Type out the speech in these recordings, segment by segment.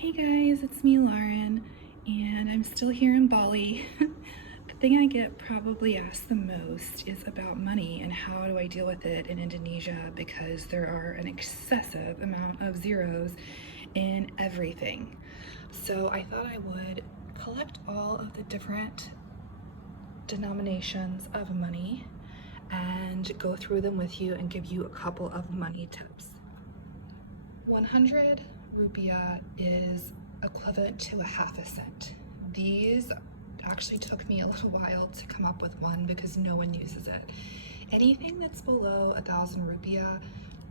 Hey guys, it's me Lauren, and I'm still here in Bali. The thing I get probably asked the most is about money and how do I deal with it in Indonesia because there are an excessive amount of zeros in everything. So I thought I would collect all of the different denominations of money and go through them with you and give you a couple of money tips. 100 rupiah is equivalent to a half a cent. These actually took me a little while to come up with one because no one uses it. Anything that's below 1,000 rupiah,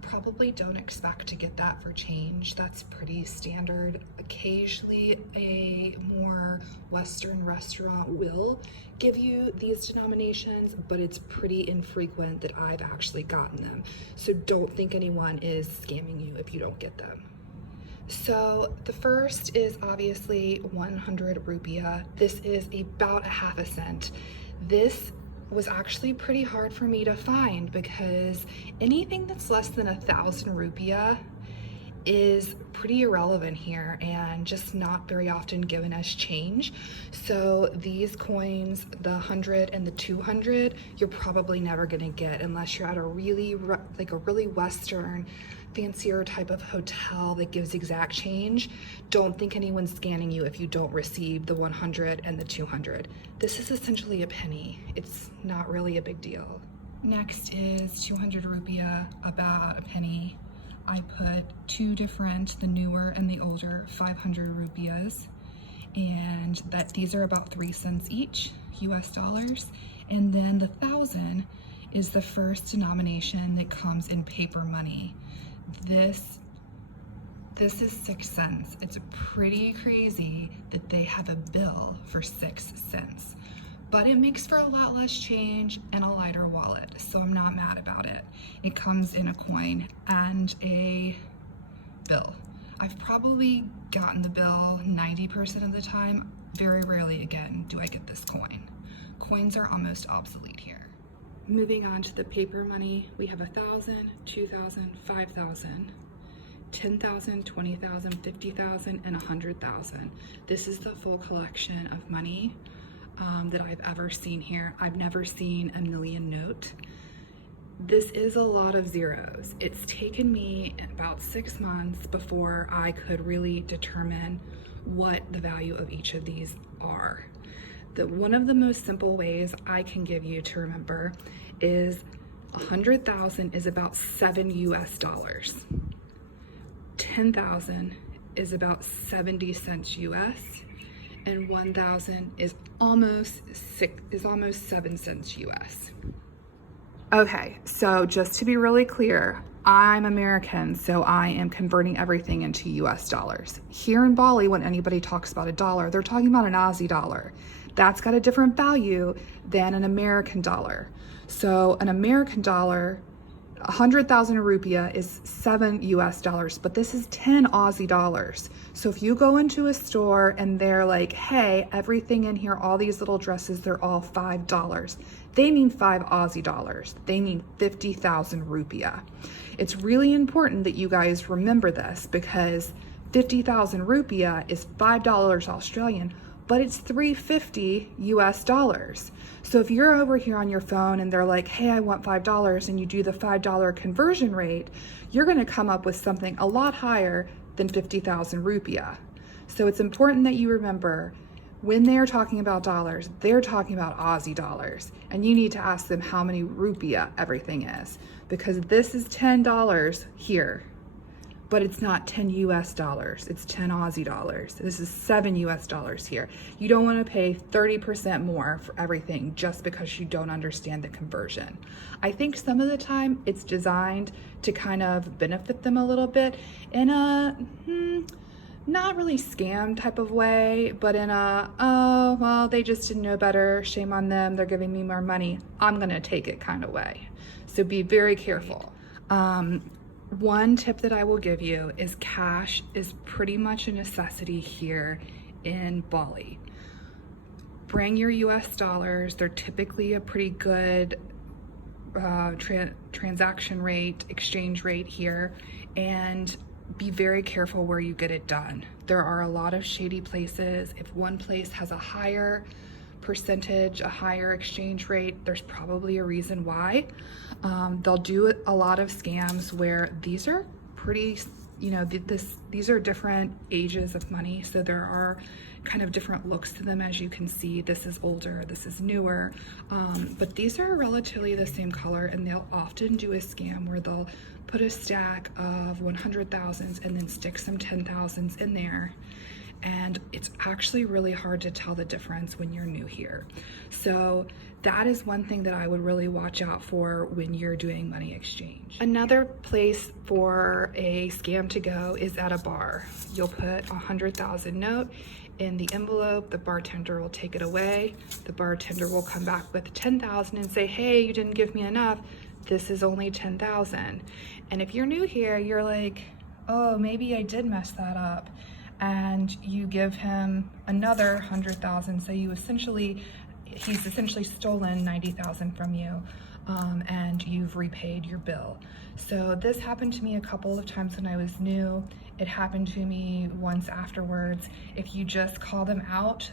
probably don't expect to get that for change. That's pretty standard. Occasionally a more Western restaurant will give you these denominations, but it's pretty infrequent that I've actually gotten them. So don't think anyone is scamming you if you don't get them. So the first is obviously 100 rupiah. This is about a half a cent. This was actually pretty hard for me to find because anything that's less than 1,000 rupiah is pretty irrelevant here and just not very often given as change. So these coins, the 100 and the 200, you're probably never gonna get unless you're at a really Western fancier type of hotel that gives exact change. Don't think anyone's scanning you if you don't receive the 100 and the 200. This is essentially a penny. It's not really a big deal. Next is 200 rupiah, about a penny. I put two different, the newer and the older 500 rupiahs, and that these are about 3 cents each, US dollars. And then the 1,000 is the first denomination that comes in paper money. This is 6 cents. It's pretty crazy that they have a bill for 6 cents. But it makes for a lot less change and a lighter wallet, so I'm not mad about it. It comes in a coin and a bill. I've probably gotten the bill 90% of the time. Very rarely again do I get this coin. Coins are almost obsolete here. Moving on to the paper money, we have 1,000, 2,000, 5,000, 10,000, 20,000, 50,000, and 100,000. This is the full collection of money that I've ever seen here. I've never seen a million note. This is a lot of zeros. It's taken me about 6 months before I could really determine what the value of each of these are. One of the most simple ways I can give you to remember is 100,000 is about 7 US dollars. 10,000 is about 70 cents US, and 1,000 is almost 7 cents US. Okay, so just to be really clear, I'm American, so I am converting everything into US dollars. Here in Bali, when anybody talks about a dollar, they're talking about an Aussie dollar. That's got a different value than an American dollar. So an American dollar, 100,000 rupiah is 7 US dollars, but this is 10 Aussie dollars. So if you go into a store and they're like, hey, everything in here, all these little dresses, they're all $5. They mean 5 Aussie dollars. They mean 50,000 rupiah. It's really important that you guys remember this because 50,000 rupiah is $5 Australian, but it's 350 US dollars. So if you're over here on your phone and they're like, hey, I want $5, and you do the $5 conversion rate, you're gonna come up with something a lot higher than 50,000 rupiah. So it's important that you remember when they're talking about dollars, they're talking about Aussie dollars. And you need to ask them how many rupiah everything is, because this is $10 here, but it's not 10 US dollars, it's 10 Aussie dollars. This is 7 US dollars here. You don't wanna pay 30% more for everything just because you don't understand the conversion. I think some of the time it's designed to kind of benefit them a little bit in a, not really scam type of way, but in a, oh, well, they just didn't know better, shame on them, they're giving me more money, I'm gonna take it kind of way. So be very careful. One tip that I will give you is cash is pretty much a necessity here in Bali. Bring your US dollars. They're typically a pretty good transaction rate, exchange rate here. And be very careful where you get it done. There are a lot of shady places. If one place has a higher percentage, a higher exchange rate, there's probably a reason why. They'll do a lot of scams where these are pretty, you know, these are different ages of money, so there are kind of different looks to them. As you can see, this is older, this is newer, but these are relatively the same color, and they'll often do a scam where they'll put a stack of 100,000s and then stick some 10,000s in there. And it's actually really hard to tell the difference when you're new here. So that is one thing that I would really watch out for when you're doing money exchange. Another place for a scam to go is at a bar. You'll put a 100,000 note in the envelope, the bartender will take it away. The bartender will come back with 10,000 and say, hey, you didn't give me enough. This is only 10,000. And if you're new here, you're like, oh, maybe I did mess that up. And you give him another 100,000, so he's essentially stolen 90,000 from you, and you've repaid your bill. So this happened to me a couple of times when I was new. It happened to me once afterwards. If you just call them out,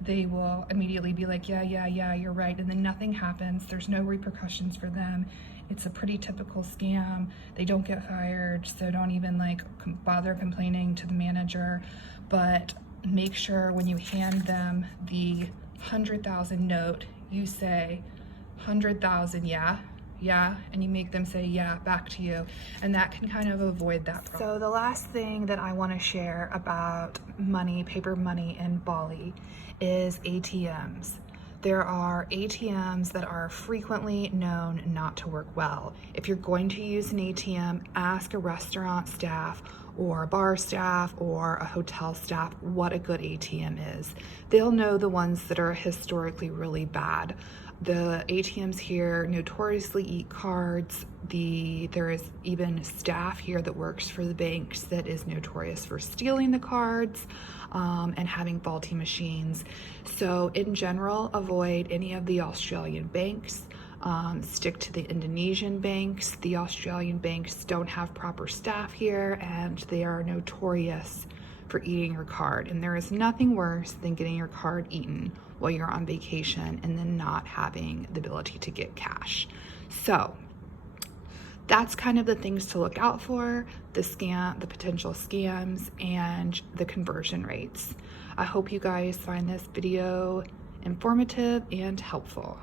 they will immediately be like, yeah, you're right, and then nothing happens. There's no repercussions for them. It's a pretty typical scam. They don't get fired, so don't even bother complaining to the manager. But make sure when you hand them the 100,000 note, you say 100,000, yeah, and you make them say yeah back to you, and that can kind of avoid that problem. So the last thing that I want to share about money, paper money in Bali, is ATMs. There are ATMs that are frequently known not to work well. If you're going to use an ATM, ask a restaurant staff or a bar staff or a hotel staff what a good ATM is. They'll know the ones that are historically really bad. The ATMs here notoriously eat cards. There is even staff here that works for the banks that is notorious for stealing the cards and having faulty machines. So in general, avoid any of the Australian banks. Stick to the Indonesian banks. The Australian banks don't have proper staff here, and they are notorious for eating your card. And there is nothing worse than getting your card eaten while you're on vacation and then not having the ability to get cash. So that's kind of the things to look out for, the potential scams, and the conversion rates. I hope you guys find this video informative and helpful.